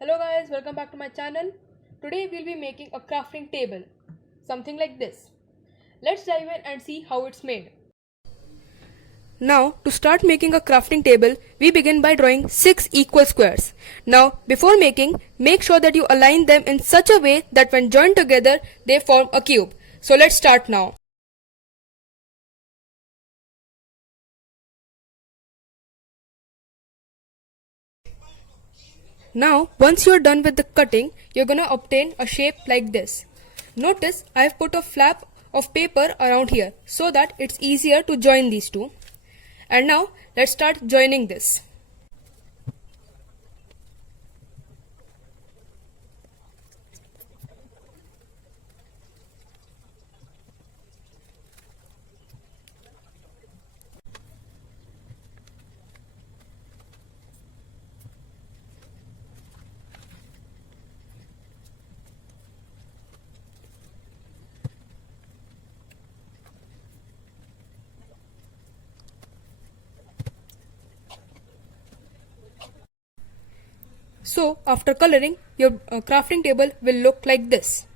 Hello guys, welcome back to my channel. Today we'll be making a crafting table, something like this. Let's dive in and see how it's made. Now to start making a crafting table, we begin by drawing 6 equal squares. Now before making, make sure that you align them in such a way that when joined together, they form a cube. So let's start now. Now, once you're done with the cutting, you're gonna obtain a shape like this. Notice I've put a flap of paper around here so that it's easier to join these two. And now, let's start joining this. So, after coloring, your crafting table will look like this.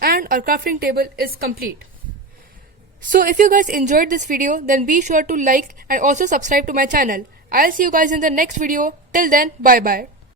And our crafting table is complete. So, if you guys enjoyed this video, then be sure to like and also subscribe to my channel. I'll see you guys in the next video. Till then, bye bye.